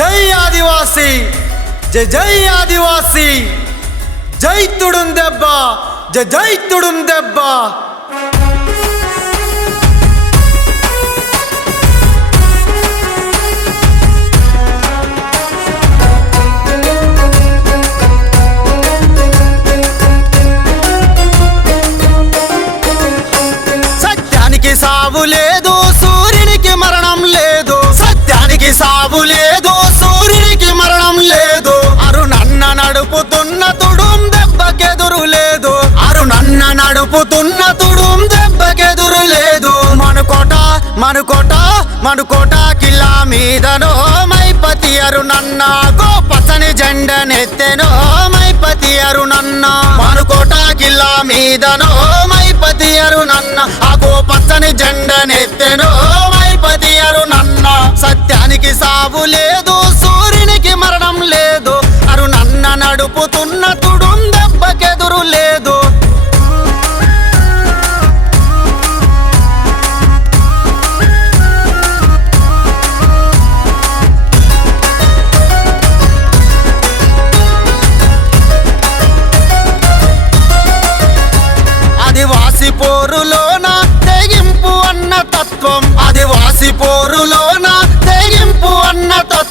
జై ఆదివాసి జై జై ఆదివాసి జై తుడుం దెబ్బ జై జై తుడుం దెబ్బ. మీదనో మైపతి అరుణన్న ఆ గోపచ్చని జెండనెత్తెనో మైపతి అరుణన్న సత్యానికి సావు లేదు సూర్యునికి మరణం లేదు. అరుణన్న నడుపుతున్న తుడుం దెబ్బకెదురు లేదు.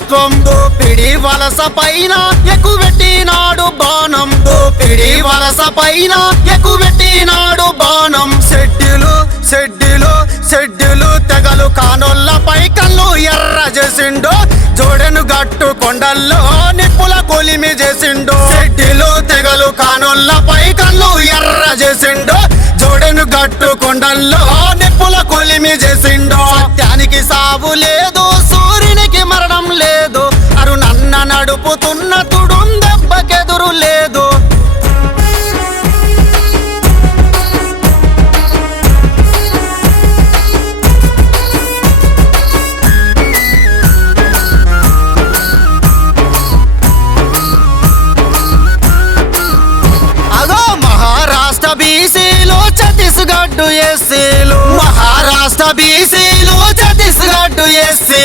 ప్రభుత్వం దోపిడి వలస పైన ఎక్కువెట్టినాడు బాణం. దోపిడి వలస పైన ఎక్కువెట్టినాడు బాణం. షెడ్యూలు షెడ్యూలు షెడ్యూలు తెగలు కానోళ్ళపై కళ్ళు ఎర్ర చేసిండు. జోడెను గట్టు కొండల్లో నిప్పుల కొలిమి చేసిండు. షెడ్యూలు తెగలు కానోళ్ళపై కళ్ళు ఎర్ర చేసిండు. జోడెను గట్టు కొండల్లో నిప్పుల కొలిమి చేసిండు. సత్యానికి సాగు లేదు నడుపుతున్న తుడుం దెబ్బకెదురు లేదు. అదో మహారాష్ట్ర బీసీలు ఛత్తీస్గఢ్ ఎస్సీలు. మహారాష్ట్ర బీసీలు ఛత్తీస్గఢ్ ఎస్సీ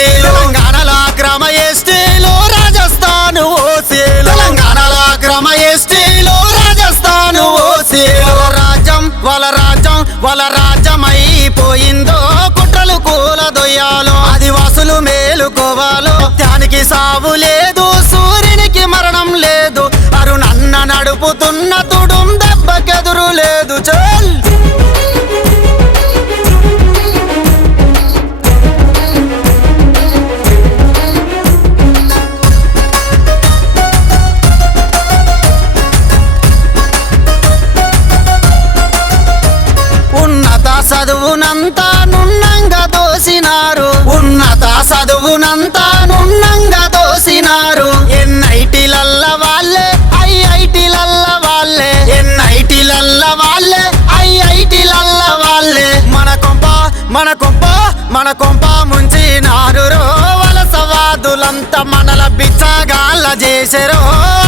సావు లేదు సూర్యునికి మరణం లేదు. అరుణన్న నడుపుతున్న తుడుం దెబ్బకెదురు లేదు. చల్! ఉన్నత చదువునంతా కొంప మన కొంప ముంచినారు రో వలసవాదులంతా మనల బిచ్చగాళ్ళ చేసెరో.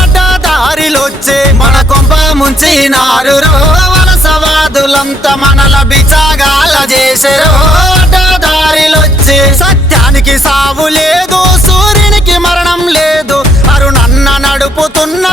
అడ్డదారిలొచ్చే మన కొంప ముంచినారు రో వలసవాదులంతా మనల బిచ్చగాళ్ళ చేసెరో. అడ్డదారిలొచ్చే సత్యానికి సావు లేదు సూర్యునికి మరణం లేదు. అరుణన్న నడుపుతున్న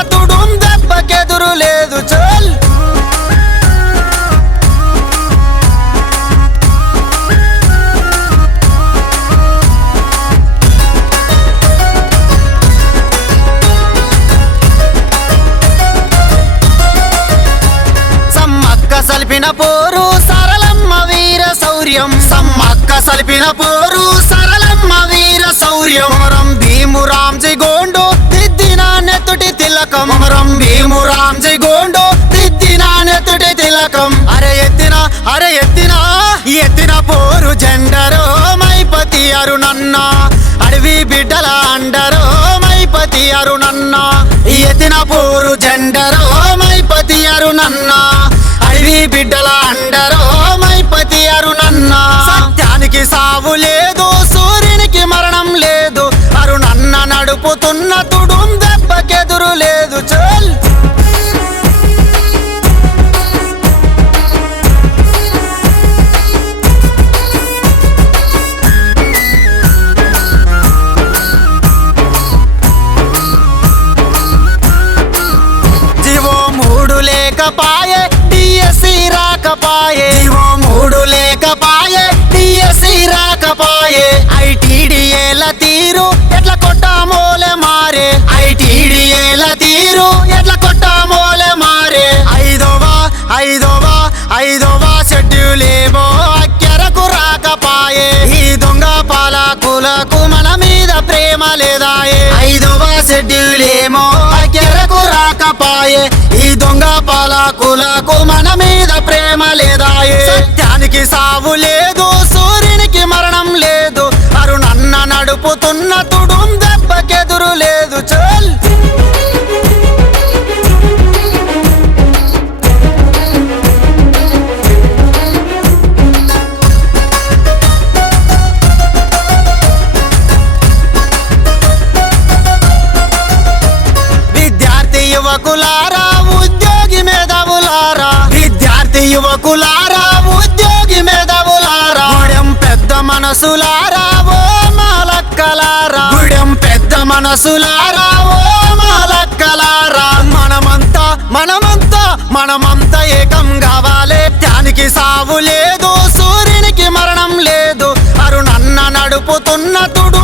సలిపిన పోరు సరళమ్మ వీర శౌర్యమరం మరం భీమురాంజి గోండు దిద్దిన నెత్తుటి తిలకమరం మరం భీమురాంజి గోండు దిద్దిన నెత్తుటి తిలకం. అరే ఎత్తిన అరే ఎత్తిన ఎత్తిన పోరు జెండరో మైపతి అరుణన్న. అడవి బిడ్డల అండరో మైపతి అరుణన్న. ఎత్తిన పోరు జెండరో మైపతి అరుణన్న. అడవి బిడ్డల రాకపాయే డిఎస్సి రాకపాయే. కులకు మన మీద ప్రేమ లేదా సత్యానికి సావు లేదు. మనసులారా ఓ మాలక్కలారా. మనమంతా మనమంతా మనమంతా ఏకం కావాలి. దానికి సావు లేదు సూర్యునికి మరణం లేదు. అరుణన్న నడుపుతున్న తుడు